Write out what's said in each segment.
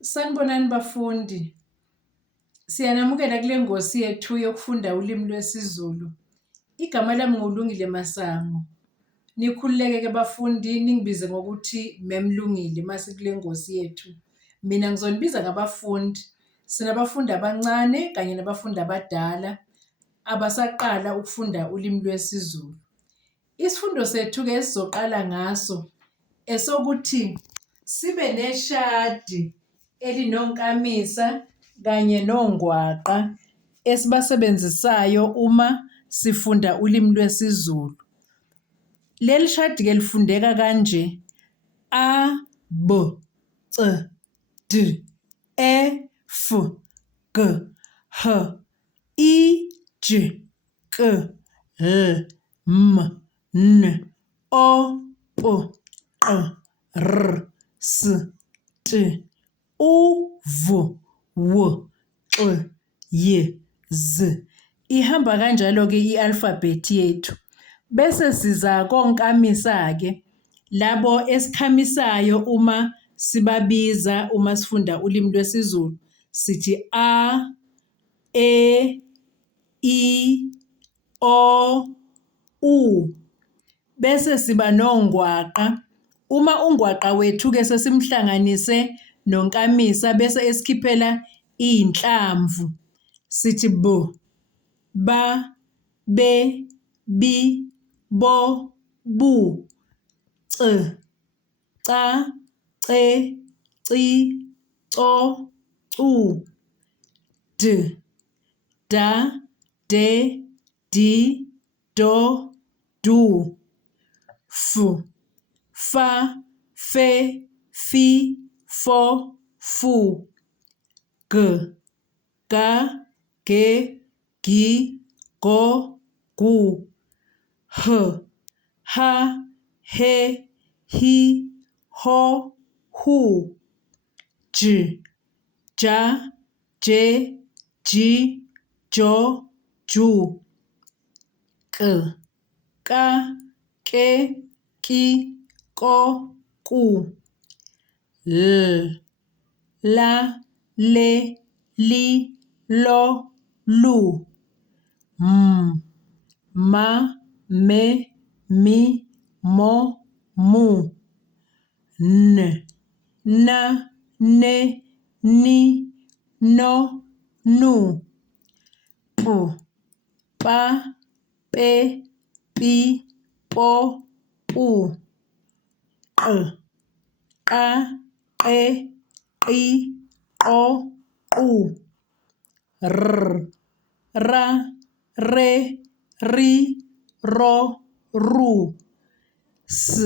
Sanibonani bafundi. Siyanamukela kule ngosi yethu yokufunda ulimi lwesiZulu. Igama lami nguLungile Masango. Nikhululeke ke bafundi ningibize ngokuthi Memlungile mase kule ngosi yethu. Mina ngizonibiza ngabafundi. Sinabafundi abancane kanye nabafundi abadala abasaqala ukufunda ulimi lwesiZulu. Isifundo sethu ke sizoqala ngaso esokuthi sibe neshadi elinonkamisa kanye nongwaqa esibasebenzisayo uma sifunda ulimi lwesiZulu. Leli shadi ke lifundeka kanje: A, B, C, D, E, F, G, H, I, J, K, L, M, N, O, P, Q, R, S, T, U, V, W, X, Y, Z. Ihamba kanjalo ke i-alphabet yethu. Bese siza konkamisa ke labo esikhamisayo uma sibabiza uma sifunda ulimi lwesiZulu. Sithi A, E, I, O, U. Bese siba nongwaqa. Uma ungwaqa wethu ke sesimhlanganise nonkamisa bese esikhiphela inhlamvu. Sithi B, ba, be, bi, bo, bu, c, ca, ce, ci, co, cu, d, da, de, di, do, du, f, fa, fe, fi, fo, fu, g, ga, ge, gi, go, gu, h, ha, he, hi, ho, hu, j, ja, je, ji, jo, ju, k, ka, ke, ki, ko, ku, l, la, le, li, lo, lu, m, ma, me, mi, mo, mu, n, na, ne, ni, no, nu, p, pa, pe, pi, po, pu, q, qa, qe, qi, qo, qu, r, ra, re, ri, ro, ru, s,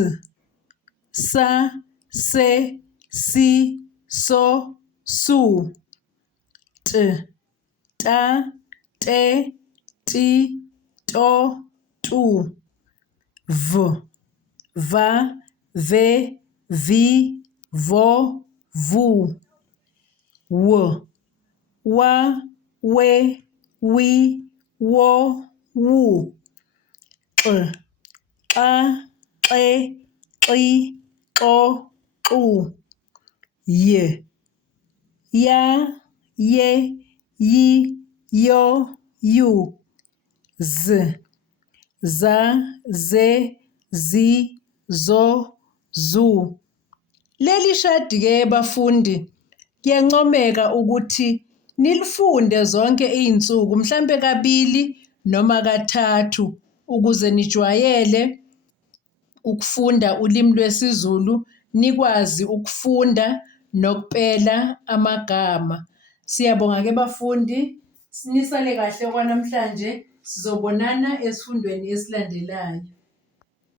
sa, se, si, so, su, t, ta, te, ti, to, tu, v, va, ve, vi, vo, vu, w, wa, we, wi, wo, wu, x, xa, xe, xi, xo, xu, y, ya, ye, yi, yo, yu, z, za, ze, zi, zo, zu. Leli shadi ke bafundi kuyancomeka ukuthi nilifunde zonke izinsuku mhlambe kabili noma kathathu ukuze nijwayele ukufunda ulimi lwesiZulu, nikwazi ukufunda nokupela amagama. Siyabonga ke bafundi, nisale kahle kwanamhlanje. Sizobonana esifundweni esilandelayo.